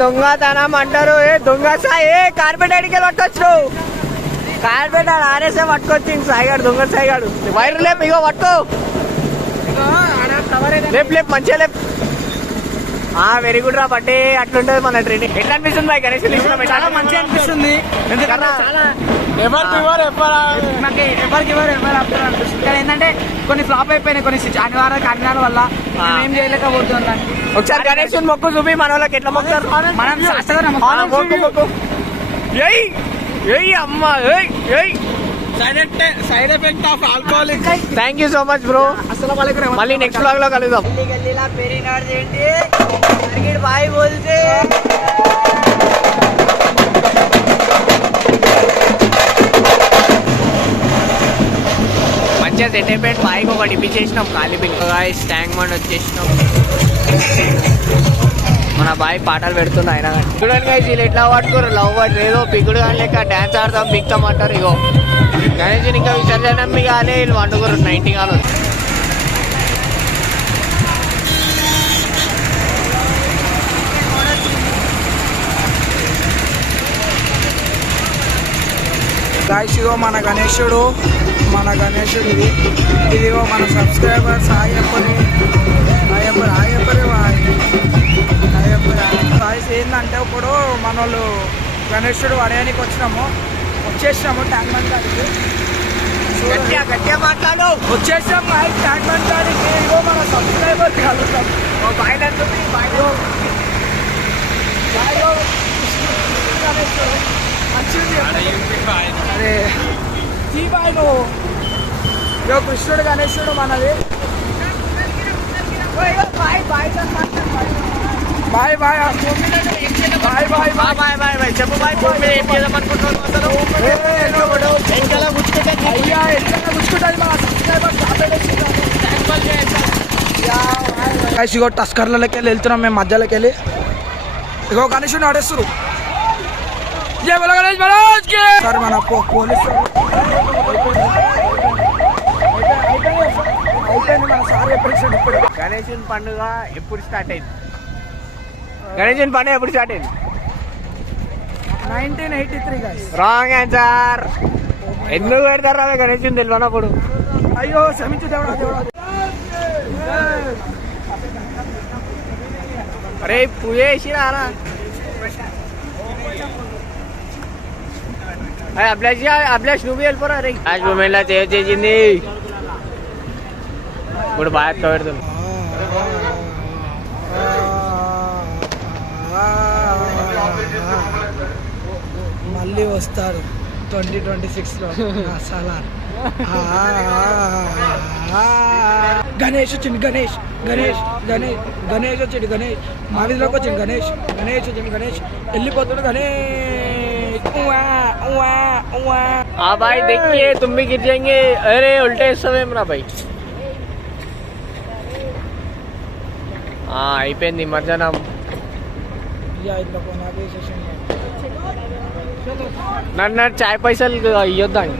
దొంగతనం అంటారు. దొంగ సాయి కార్పెట్ అడిగి పట్టుకోవచ్చు. కార్పెట్ ఆర్ఎస్ఏ పట్టుకొచ్చింది సాయిగాడు, దొంగ సాయిగాడు. వైర్ లేపు, ఇగో పట్టుకో, లేపు లేపు మంచిగా లేపు. వెరీ గుడ్ రా బట్టే. అట్లుంటది మన ట్రైనింగ్. ఎట్లా అనిపిస్తుంది బాయ్ గణేష్? చాలా మంచిగా అనిపిస్తుంది. ఎందుకంటే ఎవరు అనిపిస్తుంది. కానీ ఏంటంటే కొన్ని ఫ్లాప్ అయిపోయినాయి, కొన్ని అనివార్య కారణాల వల్ల ఏం చేయలేకపోతున్నాం. ఒకసారి గణేష్ మొక్కు చూపి మన వాళ్ళకి ఎట్లా మొక్కుతారు. మనం శాస్త్రంగా మొక్కు. అమ్మా side effect of alcoholic. Thank you so much bro. మళ్ళీ నెక్స్ట్ బ్లాగ్ లో కలుద్దాం. బాయ్ బోల్తే మంచిగా సెట్ అయిపోయి బాయ్కి ఒకటి ఇప్పించేసినాం. ఖాళీ బిల్గా ట్యాంక్ బండ్ వచ్చేసినాం. మన బాయ్ పాటలు పెడుతున్నా అయినా కానీ చూడండి guys, వీళ్ళు ఎట్లా పట్టుకోరు లవ్ బట్ ఏదో పిగుడు కానీ లెక్క డ్యాన్స్ ఆడతాం బిక్తాం అంటారు. ఇగో గణేష్ ఇంకా విసర్జనం కానీ వీళ్ళు వండుకోరు 90 కాలు. ఇదిగో మన గణేశుడు ఇదిగో మన సబ్స్క్రైబర్స్. ఏంటంటే ఇప్పుడు మన వాళ్ళు గణేశుడు పడేయడానికి వచ్చేసినాము ట్యాంక్ బండ్ కాడికి. గట్టిగా మాట్లాడు. వచ్చేసాం ట్యాంక్ బండ్ కాడికి. ఇదిగో మన సబ్స్క్రైబర్ కలుస్తాం. అరే ఈ బాయ్ నువ్వు కృష్ణుడు గణేశుడు మనది. Bye bye bye bye bye bye bye చెప్పు బాయ్. ఏం చేద్దాం అనుకుంటున్నాను అయ్యా ఎట్లా గుచ్చుకుంటుంది మా సబ్స్క్రైబర్. ఇగో టస్కర్లకి వెళ్ళి వెళ్తున్నాం మేము మధ్యలోకి వెళ్ళి. ఇగో గణేశుడు ఆడేస్తారు. సార్ మన పోలీసు అయిపోయింది. మన సార్ ఎప్పుడు ఇప్పుడు గణేశుని పండుగ ఎప్పుడు స్టార్ట్ అయింది? గణేశుని పండుగ ఎప్పుడు స్టార్ట్ అయింది? 1983 guys. Wrong answer. ఎందుకు పెడతారా గణేశుని తెలియనప్పుడు? అయ్యో క్షమించు దేవుడా. అరే పూజ చేసి రారా. అభిలాష్ నువ్వు వెళ్ళిపోరా. రే రాజ్ మూమెంట్లో సేవ్ చేసింది. ఇప్పుడు బాగా పెడుతుంది. మళ్ళీ వస్తారు 2026లో సలార్. గణేష్ వచ్చింది. గణేష్ వచ్చింది. గణేష్ మా వీధిలోకి వచ్చింది. గణేష్ వచ్చింది. గణేష్ వెళ్ళిపోతాడు. గణేష్ भाई देखिए तुम भी गिर जाएंगे. अरे उल्टे समय मेरा भाई. అయిపోయింది నిమజ్జనం. నన్ను చాయ్ పైసలు ఇవ్వద్దండి.